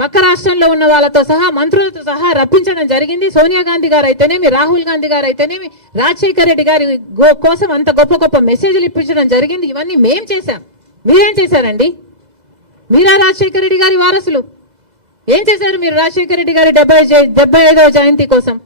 పక్క రాష్ట్రంలో ఉన్న వాళ్ళతో సహా మంత్రులతో సహా రప్పించడం జరిగింది. సోనియా గాంధీ గారు అయితేనేమి రాహుల్ గాంధీ గారు అయితేనేమి రాజశేఖర రెడ్డి గారి గో- కోసం అంత గొప్ప గొప్ప మెసేజ్లు ఇప్పించడం జరిగింది. ఇవన్నీ మేం చేశాం. మీరేం చేశారండి? మీరా రాజశేఖర రెడ్డి గారి వారసులు? ఏం చేశారు మీరు రాజశేఖర రెడ్డి గారి డెబ్బై డెబ్బై ఐదవ జయంతి కోసం?